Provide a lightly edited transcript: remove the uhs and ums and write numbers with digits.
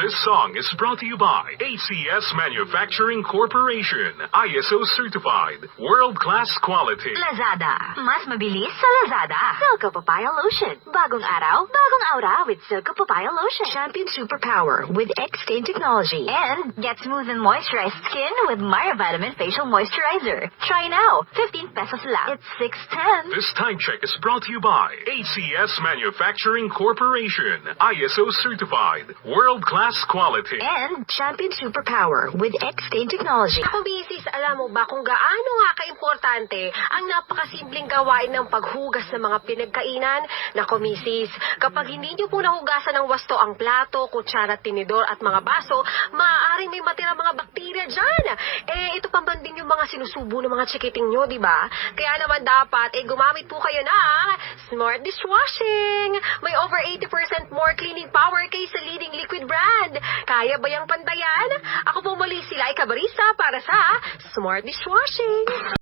This song is brought to you by ACS Manufacturing Corporation, ISO certified, world-class quality. Lazada. Mas mabilis sa Lazada. Silco Papaya Lotion. Bagong araw, bagong aura with Silco Papaya Lotion. Champion Superpower with X-Stain Technology. And get smooth and moisturized skin with Myra Vitamin Facial Moisturizer. Try now. 15 pesos lang. It's 610. This time check is brought to you by ACS Manufacturing Corporation, ISO certified, world-class quality. And Champion Superpower with X-Stain Technology. Ako, misis, alam mo ba kung gaano nga kaimportante ang napakasimpleng gawain ng paghugas ng mga pinagkainan? Nako, misis, kapag hindi nyo po nahugasan ng wasto ang plato, kutsara, tinidor at mga baso, maaaring may matira mga bakterya dyan. Ito pa man din yung mga sinusubo ng mga chikiting nyo, di ba? Kaya naman dapat, gumamit po kayo ng Smart Dishwashing. May over 80% more cleaning power kaysa leading liquid brand. Kaya ba yung pantayan? Ako po muli sila ay Kabarista para sa Smart Dishwashing.